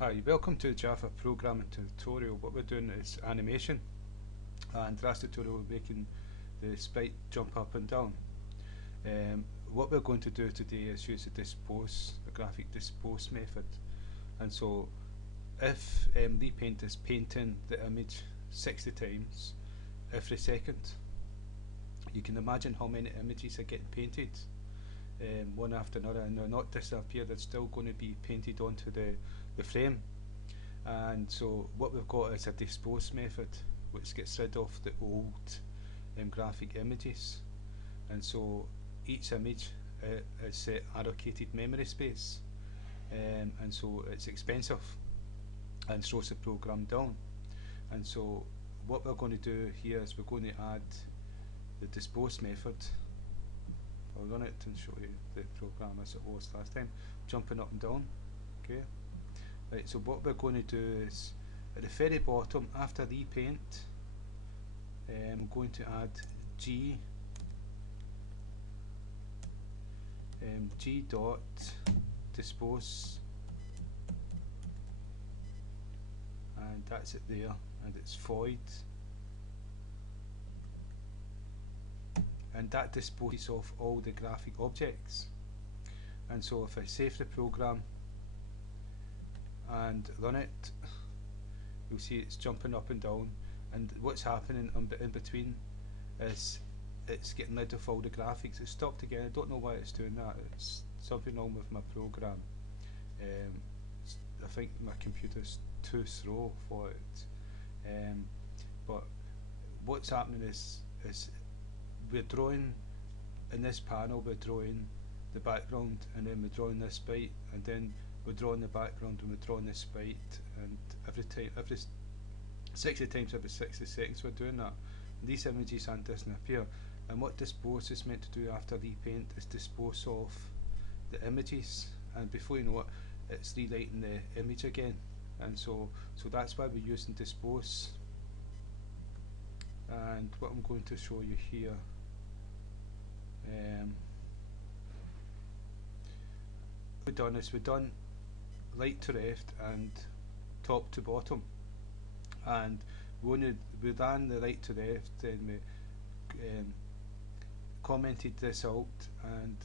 Hi, welcome to the Java programming tutorial. What we're doing is animation, and last tutorial we're making the sprite jump up and down. What we're going to do today is use the graphic dispose method. And so if repaint is painting the image 60 times every second, you can imagine how many images are getting painted one after another, and they're not disappear, they're still going to be painted onto the frame. And so what we've got is a dispose method which gets rid of the old graphic images, and so each image is allocated memory space, and so it's expensive and slows the program down. And so what we're going to do here is we're going to add the dispose method. I'll run it and show you the program as it was last time, jumping up and down. Okay. Right, so what we're going to do is at the very bottom after repaint, I'm going to add g dot dispose, and that's it there, and it's void, and that disposes of all the graphic objects. And so if I save the program and run it, you'll see it's jumping up and down, and what's happening in between is it's getting rid of all the graphics. It stopped again. I don't know why it's doing that. It's something wrong with my program. I think my computer's too slow for it. But what's happening is we're drawing in this panel, we're drawing the background, and then we're drawing this sprite, and then we're drawing the background, and we're drawing this sprite, and every 60 times every 60 seconds we're doing that. And these images aren't disappear. And what dispose is meant to do after repaint is dispose of the images, and before you know it, it's rewriting the image again. And so that's why we're using dispose. And what I'm going to show you here, we've done right to left and top to bottom, and we ran the right to left, then we commented this out, and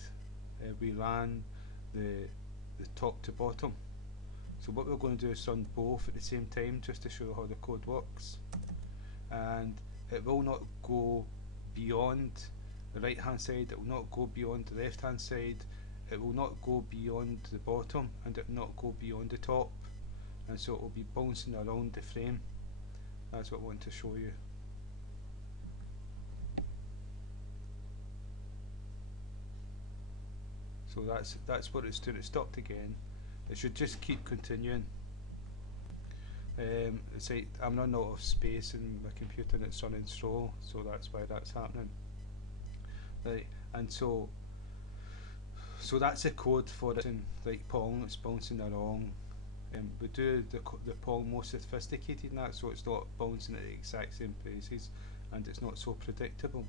we ran the top to bottom. So what we're going to do is run both at the same time just to show how the code works, and it will not go beyond the right hand side, it will not go beyond the left hand side, it will not go beyond the bottom, and it will not go beyond the top, and so it will be bouncing around the frame. That's what I want to show you. So that's what it's doing. It stopped again. It should just keep continuing. It's like I'm running out of space in my computer and it's running slow, so that's why that's happening. Right, and so that's the code for it. Like Pong, it's bouncing along. We do the Pong more sophisticated than that, so it's not bouncing at the exact same places, and it's not so predictable.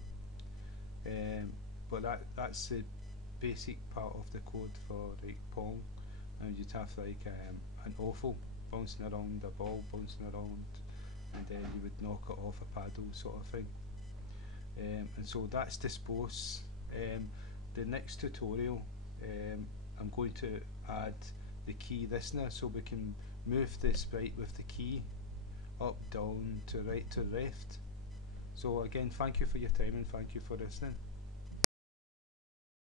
But that's the basic part of the code for like Pong, and you'd have like an oval bouncing around, a ball bouncing around, and then you would knock it off a paddle sort of thing. And so that's dispose. The next tutorial, I'm going to add the key listener, so we can move the sprite with the key up, down, to right, to left. So again, thank you for your time and thank you for listening.